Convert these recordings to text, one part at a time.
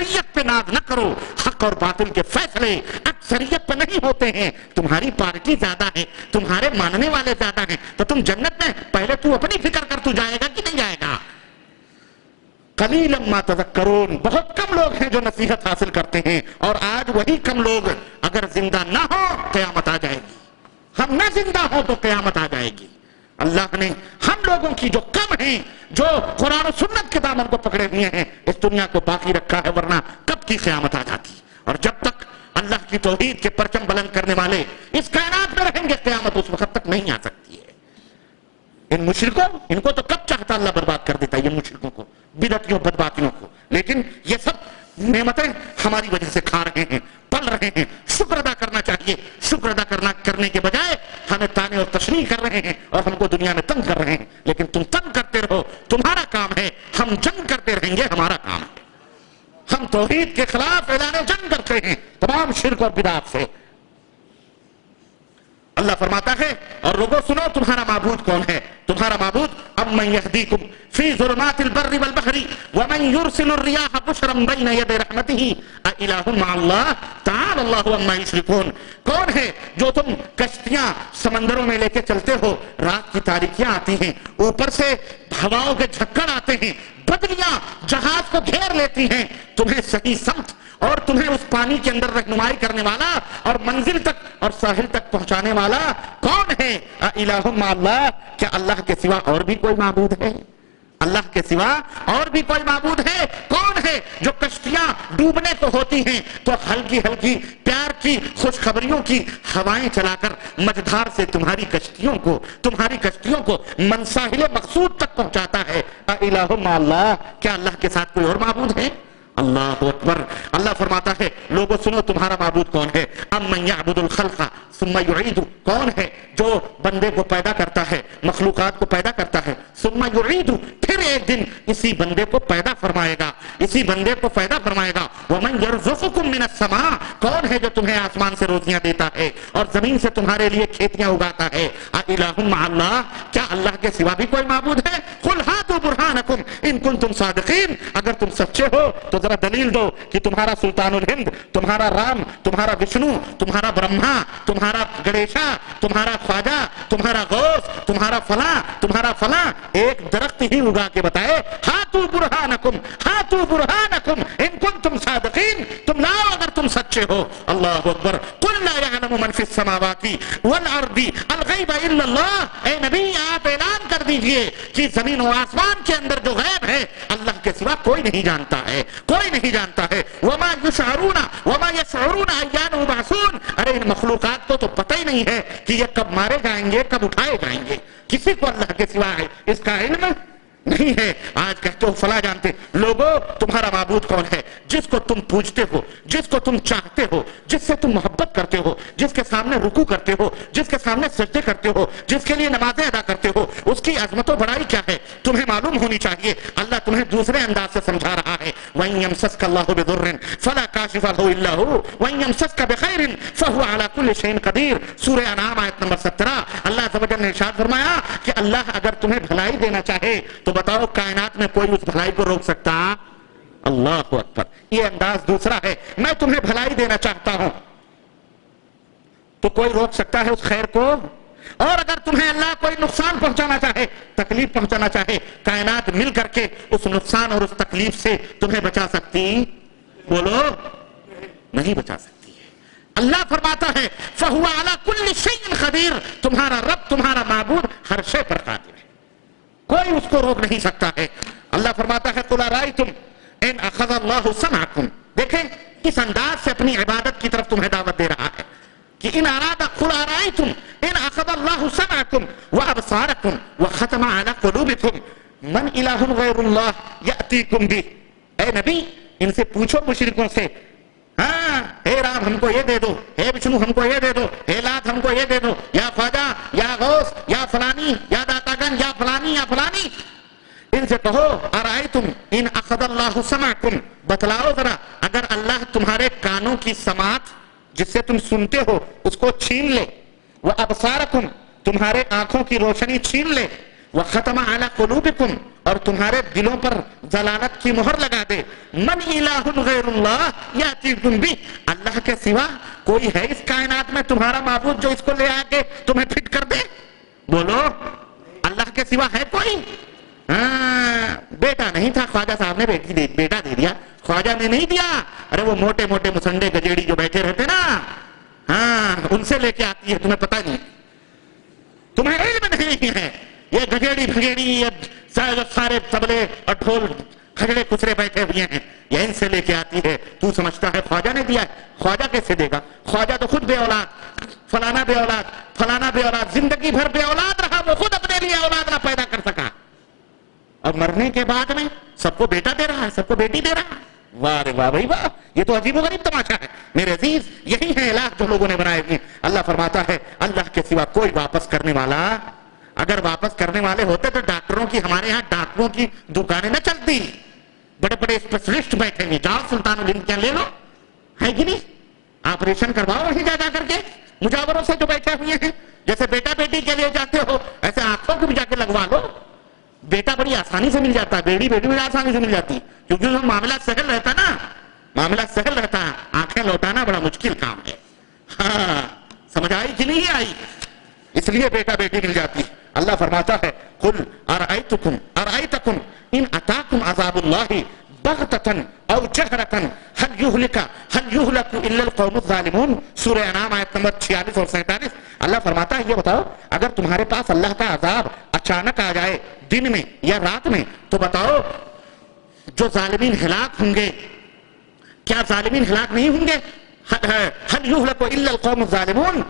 اکثریت پہ ناز نہ کرو. حق اور باطل کے فیصلے اکثریت پہ نہیں ہوتے ہیں. تمہاری پارٹی زیادہ ہے, تمہارے ماننے والے زیادہ ہیں, تو تم جنت میں پہلے تو اپنی فکر کر, تو جائے گا کہ نہیں جائے گا. قلیلا ما تذکرون, بہت کم لوگ ہیں جو نصیحت حاصل کرتے ہیں, اور آج وہی کم لوگ اگر زندہ نہ ہو قیامت آ جائے گی. ہم نہ زندہ ہوں تو قیامت آ جائے گی. اللہ نے ہم لوگوں کی جو کم ہیں, جو قرآن و سنت کے دامن کو پکڑے ہوئے ہیں, اس دنیا کو باقی رکھا ہے, ورنہ کب کی قیامت آ جاتی. اور جب تک اللہ کی توحید کے پرچم بلند کرنے والے اس کائنات میں رہیں گے, قیامت اس وقت تک نہیں آ سکتی ہے. ان مشرکوں, ان کو تو کب چاہتا اللہ برباد کر دیتا ہے, یہ مشرکوں کو, بدعتیوں, بدباطنوں کو. لیکن یہ سب نعمتیں ہماری وجہ سے کھا رہے ہیں, پل رہے ہیں. شکر ادا کرنا چاہیے. شکر ادا کرنے کے بجائے ہمیں تانے اور تشریح کر رہے ہیں اور ہم کو دنیا میں تنگ کر رہے ہیں. لیکن تم تنگ کرتے رہو, تمہارا کام ہے. ہم جنگ کرتے رہیں گے, ہمارا کام ہے. ہم توحید کے خلاف اعلان جنگ کرتے ہیں تمام شرک اور بدعات سے. اللہ فرماتا ہے, اور لوگوں سنو تمہارا معبود کون ہے. تمہارا معبود امن یہدیکم فی ظلمات البر والبحر ومن یرسل الرياح بشرا بین یدی رحمتہ االہ مع اللہ تعالی اللہ عما یشرکون. کون ہے جو تم کشتیاں سمندروں میں لے کے چلتے ہو, رات کی تاریکیاں آتی ہیں, اوپر سے ہواؤں کے جھکڑ آتے ہیں, بدلیاں جہاز کو گھیر لیتی ہیں, تمہیں صحیح سمت اور تمہیں اس پانی کے اندر رہنمائی کرنے والا اور منزل تک اور ساحل تک پہنچانے والا کون ہے. الہ مع اللہ, کیا اللہ کے سوا اور بھی کوئی معبود ہے؟ اللہ کے سوا اور بھی کوئی معبود ہے؟ کون ہے جو کشتیاں ڈوبنے کو ہوتی ہیں تو ہلکی ہلکی پیار کی خوشخبریوں کی ہوائیں چلا کر مجدھار سے تمہاری کشتیوں کو منساحل مقصود تک پہنچاتا ہے. الہ مع اللہ, کیا اللہ کے ساتھ کوئی اور معبود ہے؟ اللہ اکبر. اللہ فرماتا ہے, لوگوں سنو تمہارا معبود کون ہے. امن یعبد الخلق ثم یعید, کون ہے جو بندے کو پیدا کرتا ہے, مخلوقات کو پیدا کرتا ہے, ثم یعید, پھر ایک دن اسی بندے کو پیدا فرمائے گا, اسی بندے کو پیدا فرمائے گا. ومن یرزقکم من السماء, کون ہے جو تمہیں آسمان سے روزیاں دیتا ہے اور زمین سے تمہارے لیے کھیتیاں اگاتا ہے. الہ مع اللہ, کیا اللہ کے سوا بھی کوئی معبود ہے؟ قل ہاتوا برہانکم ان کنتم صادقین, اگر تم سچے ہو تو ذرا دلیل دو کہ تمہارا سلطان الہند, تمہارا رام, تمہارا وشنو, تمہارا برہما, تمہارا گنیشا, تمہارا خواجہ, تمہارا غوث, تمہارا فلاں ایک درخت ہی اگا کے بتائے. ہاتوا برہانکم ان کنتم صادقین, تم لاؤ اگر تم سچے ہو. اللہ اکبر. قل لا یعلم من فی السماوات والارض الغیب الا اللہ, اے نبی آپ اعلان کر دیجئے کہ زمین و آسمان کے اندر جو غیب ہے اللہ کے سوا کوئی نہیں جانتا ہے, کوئی نہیں جانتا ہے. وما یشعرون ایان یبعثون, ارے ان مخلوقات کو تو پتہ ہی نہیں ہے کہ یہ کب مارے جائیں گے, کب اٹھائے جائیں گے. کسی کو اللہ کے سوا ہے اس کا علم نہیں ہے. آج کہتے ہو فلاں جانتے. لوگوں تمہارا معبود کون ہے جس کو تم پوجتے ہو, جس کو تم چاہتے ہو, جس سے تم محبت کرتے ہو, جس کے سامنے رکوع کرتے ہو, جس کے سامنے سجدے کرتے ہو, جس کے لیے نمازیں ادا کرتے ہو, اس کی عظمت و بڑائی کیا ہے تمہیں معلوم ہونی چاہیے. اللہ تمہیں دوسرے انداز سے سمجھا رہا ہے. وَإِن يَمْسَسْكَ اللَّهُ بِضُرٍّ فَلَا كَاشِفَ لَهُ إِلَّا هُوَ وَإِن يَمْسَسْكَ بِخَيْرٍ فَهُوَ عَلَى كُلِّ شَيْءٍ قَدِيرٌ. سورہ انعام آیت نمبر 17. اللہ عز و جل نے ارشاد فرمایا کہ اللہ اگر تمہیں بھلائی دینا چاہے تو بتاؤ کائنات میں کوئی اس بھلائی کو روک سکتا؟ اللہ اکبر. یہ انداز دوسرا ہے. میں تمہیں بھلائی دینا چاہتا ہوں تو کوئی روک سکتا ہے اس خیر کو؟ اور اگر تمہیں اللہ کوئی نقصان پہنچانا چاہے, تکلیف پہنچانا چاہے, کائنات مل کر کے اس نقصان اور اس تکلیف سے تمہیں بچا سکتی؟ بولو, نہیں بچا سکتی ہے. اللہ فرماتا ہے فَهُوَ عَلَى كُلِّ شَيْءٍ قَدِيرٌ, تمہارا رب, تمہارا معبود ہر شے پر قادر ہے, کوئی اس کو روک نہیں سکتا ہے. اللہ فرماتا ہے قُلْ أَرَأَيْتُمْ إِنْ أَخَذَ اللَّهُ سَمْعَكُمْ, دیکھیں کس انداز سے اپنی عبادت کی طرف تمہیں دعوت دے رہا ہے کہ ان اراد قل ارائیتم ان اخذ اللہ سمعکم وابصارکم وختم علی قلوبکم من الہ غیر اللہ یأتیکم بھی. اے نبی ان سے پوچھو مشرکوں سے, ہاں اے رام ہم کو یہ دے دو, اے وشنو ہم کو یہ دے دو, اے لات ہم کو یہ دے دو, یا خواجہ یا غوث یا فلانی یا داتا گنج یا فلانی یا فلانی. ان سے کہو ارائیتم ان اخذ اللہ سمعکم, بتلاؤ ذرا اگر اللہ تمہارے کانوں کی سماعت جس سے تم سنتے ہو اس کو چھین لے, وہ ابصارکم تمہارے آنکھوں کی روشنی چھین لے, وختم علی قلوبکم اور تمہارے دلوں پر ضلالت کی مہر لگا دے. من الہ غیر اللہ یاتیکم بہ, اللہ کے سوا کوئی ہے اس کائنات میں تمہارا معبود جو اس کو لے آ کے تمہیں فٹ کر دے؟ بولو, اللہ کے سوا ہے کوئی؟ بیٹا نہیں تھا, خواجہ صاحب نے بیٹا دے دیا, خواجہ نے نہیں دیا. ارے وہ موٹے موٹے مسنڈے گجیڑی جو بیٹھے رہتے نا, ان سے لے کے آتی ہے, تمہیں پتہ نہیں, تمہیں علم نہیں ہے. یہ گجیڑی بھگیڑی, یہ سارے تبلے اور ڈھول کھجڑے کچرے بیٹھے ہوئے ہیں, یہ ان سے لے کے آتی ہے. تو سمجھتا ہے خواجہ نے دیا ہے؟ خواجہ کیسے دے گا؟ خواجہ تو خود بے اولاد, فلانا بے اولاد, فلانا بے اولاد, زندگی بھر بے اولاد رہا, وہ خود اپنے لیے اولاد نہ پیدا کر سکا, اور مرنے کے بعد میں سب کو بیٹا دے رہا ہے, سب کو بیٹی دے رہا ہے. واہ رے واہ بھائی واہ, یہ تو عجیب و غریب تماشا ہے میرے عزیز. یہی ہے الہ جو لوگوں نے بنائے ہوئے. اللہ فرماتا ہے اللہ کے سوا کوئی واپس کرنے والا, اگر واپس کرنے والے ہوتے تو ڈاکٹروں کی, ہمارے یہاں ڈاکٹروں کی دکانیں نہ چلتی, بڑے بڑے اسپیشلسٹ بیٹھے ہیں. جاؤ سلطان الہند کیا لے لو, ہے کہ نہیں, آپریشن کرواؤ وہیں جا کر کے مجاوروں سے جو بیٹھے ہوئے ہیں. جیسے بیٹا بیٹی کے لیے جاتے ہو ایسے آنکھوں کو بھی جا کے لگوا لو. بیٹا بڑی آسانی سے مل جاتا ہے, بیٹی بڑی آسانی سے مل جاتی, کیونکہ وہ معاملہ سہل رہتا نا, معاملہ سہل رہتا ہے. آنکھیں لوٹانا بڑا مشکل کام ہے. ہاں سمجھ آئی کہ نہیں آئی؟ اس لیے بیٹا بیٹی مل جاتی. اللہ فرماتا ہے قل ارأیتکم ان اتاکم عذاب اللہ بغتۃ او جہرۃ هل یہلک الا القوم الظالمون. سورہ انعام آیت نمبر 46 اور 47. اللہ فرماتا ہے یہ بتاؤ, اگر تمہارے پاس اللہ کا عذاب اچانک آ جائے دن میں یا رات میں, تو بتاؤ جو ظالمین ہلاک ہوں گے, کیا ظالمین ہلاک نہیں ہوں گے؟ هل یہلک الا القوم الظالمون,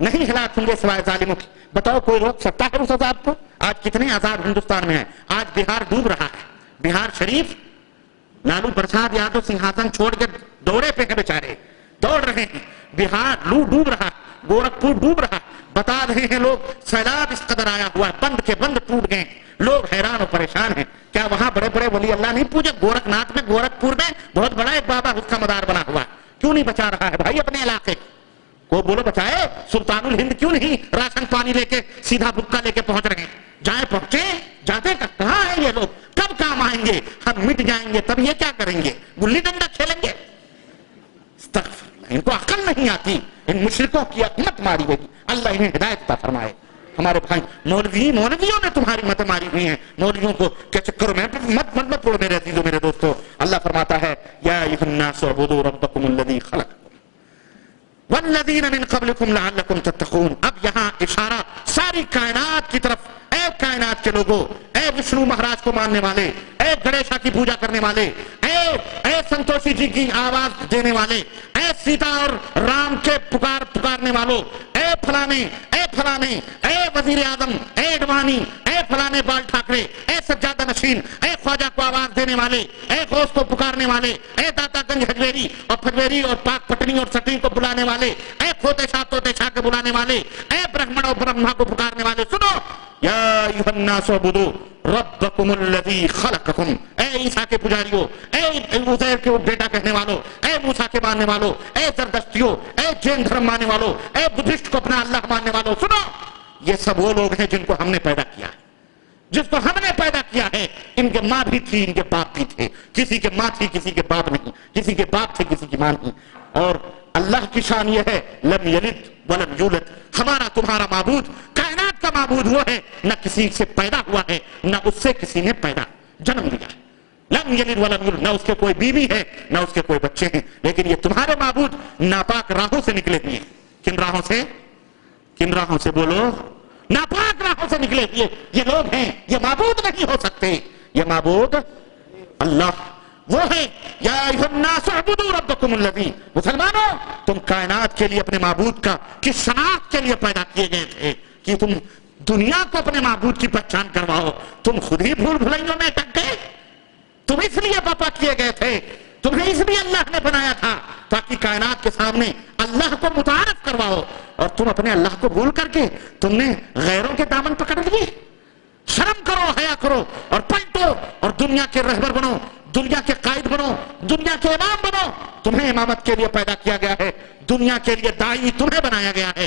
نہیں ہلاک ہوں گے سوائے ظالموں کی. بتاؤ کوئی روک سکتا ہے اس عذاب کو؟ آج کتنے عذاب ہندوستان میں ہیں. آج بہار ڈوب رہا ہے, بہار شریف, لالو پرساد یادو سنہاسن چھوڑ کے دورے پہ ہیں بیچارے, دوڑ رہے ہیں. بہار لو ڈوب رہا, گورکھپور ڈوب رہا. بتا رہے ہیں لوگ سیلاب اس قدر آیا ہوا ہے, بند کے بند ٹوٹ گئے, لوگ حیران و پریشان ہیں. کیا وہاں بڑے بڑے ولی اللہ نہیں پوجے؟ گورکھ ناتھ میں, گورکھپور میں بہت بڑا ایک بابا, اس کا مدار بنا ہوا ہے, کیوں نہیں بچا رہا ہے بھائی اپنے علاقے کو؟ بولو بچائے. سلطان الہند کیوں نہیں راشن پانی لے کے سیدھا بکا لے کے پہنچ رہے ہیں؟ جائیں پہنچے, جاتے کہاں ہیں یہ لوگ؟ کب کام آئیں گے؟ ہم مٹ جائیں گے تب یہ کیا کریں گے؟ گلی ڈنڈا کھیلیں گے؟ استغفر اللہ, ان کو عقل نہیں آتی. ان مشرکوں کی مت ماری ہوگی, اللہ انہیں ہدایت عطا فرمائے. ہمارے بھائی مولویوں نے تمہاری مت ماری ہوئی ہیں. مولویوں کو کیا چکر میں مت پڑو میرے عزیزو میرے دوستو. اللہ فرماتا ہے یا ایھا الناس اعبدوا ربکم الذی خلقکم والذین من قبلکم لعلکم تتقون. اب یہاں اشارہ ساری کائنات کی طرف. اے کائنات کے لوگوں, اے وشنو مہاراج کو ماننے والے, اے گنیشا کی پوجا کرنے والے, اے سنتوشی جی کی آواز دینے والے, اے سیتا اور رام کے پکارنے والوں, اے فلانے, اے وزیر اعظم, اے اڈوانی, اے فلانے بال ٹھاکرے, اے سجادہ نشین, اے خواجہ کو آواز دینے والے, اے غوث کو پکارنے والے, اے داتا گنج ہجویری اور پھجویری اور پاک پٹنی اور سٹی کو بلانے والے, اے کھوتے شاہ توتے شاہ کے بلانے والے, اے برہمن اور برہما کو پکارنے والے, سنو یا ایھا الناس اعبدوا ربکم الذی خلقکم. اے عیسیٰ کے پجاریوں, اے عزیر کے بیٹا کہنے والوں, اے موسیٰ کے ماننے والوں, اے زردشتیوں, اے جین دھرم ماننے والوں, اے بدھسٹ کو اپنا اللہ ماننے والوں, سنو یہ سب وہ لوگ ہیں جن کو ہم نے پیدا کیا ہے, جس کو ہم نے پیدا کیا ہے. ان کے ماں بھی تھی, ان کے باپ بھی تھے. کسی کے ماں تھی, کسی کے باپ نہیں, کسی کے باپ تھے, کسی کی ماں نہیں. اور اللہ کی شان یہ ہے لم یلد ولم یولد. ہمارا تمہارا معبود, کائنات کا معبود وہ ہے, نہ کسی سے پیدا ہوا ہے, نہ اس سے کسی نے جنم لیا ہے. لم یلد ولم یولد, نہ اس کے کوئی بیوی ہے, نہ اس کے کوئی بچے ہیں. لیکن یہ تمہارے معبود ناپاک راہوں سے نکلے ہوئے ہیں. کن راہوں سے؟ کن راہوں سے بولو؟ ناپاک راہوں سے نکلے ہوئے یہ لوگ ہیں. یہ معبود نہیں ہو سکتے. یہ معبود اللہ وہ ہے. یا ایھا الناس اعبدوا ربکم الذی. مسلمانوں, تم کائنات کے لیے اپنے معبود کا کی شناخت کے لیے پیدا کیے گئے تھے کہ تم دنیا کو اپنے معبود کی پہچان کرواؤ. تم خود ہی بھول بھلائیوں میں اٹک گئے. تم اس لیے برپا کیے گئے تھے, تمہیں اس لیے اللہ نے بنایا تھا تاکہ کائنات کے سامنے اللہ کو متعارف کرواؤ. اور تم اپنے اللہ کو بھول کر کے تم نے غیروں کے دامن پکڑ لیے. شرم کرو, حیا کرو اور پلٹو اور دنیا کے رہبر بنو, دنیا کے قائد بنو, دنیا کے امام بنو. تمہیں امامت کے لیے پیدا کیا گیا ہے, دنیا کے لیے داعی تمہیں بنایا گیا ہے.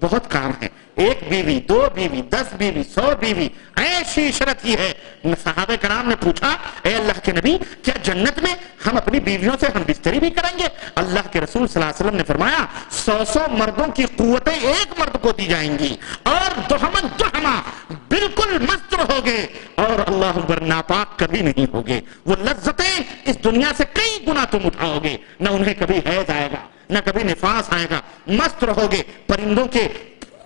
بہت کام ہے، ایک بیوی، 2 بیوی، 10 بیوی، 100 بیوی، ایسی عشرت ہی ہے۔ صحابہ کرام نے پوچھا اے اللہ کے نبی کیا جنت میں ہم اپنی بیویوں سے ہم بستری بھی کریں گے؟ اللہ کے رسول صلی اللہ علیہ وسلم نے فرمایا 100 مردوں کی قوتیں ایک مرد کو دی جائیں گی، اور دہما بالکل مست ہوگے، اور اللہ اکبر ناپاک کبھی نہیں ہوگے۔ وہ لذتیں اس دنیا سے کئی گنا تم اٹھاؤ گے، نہ انہیں کبھی حیض آئے گا نہ کبھی نفاس آئے گا، مست رہو گے، پرندوں کے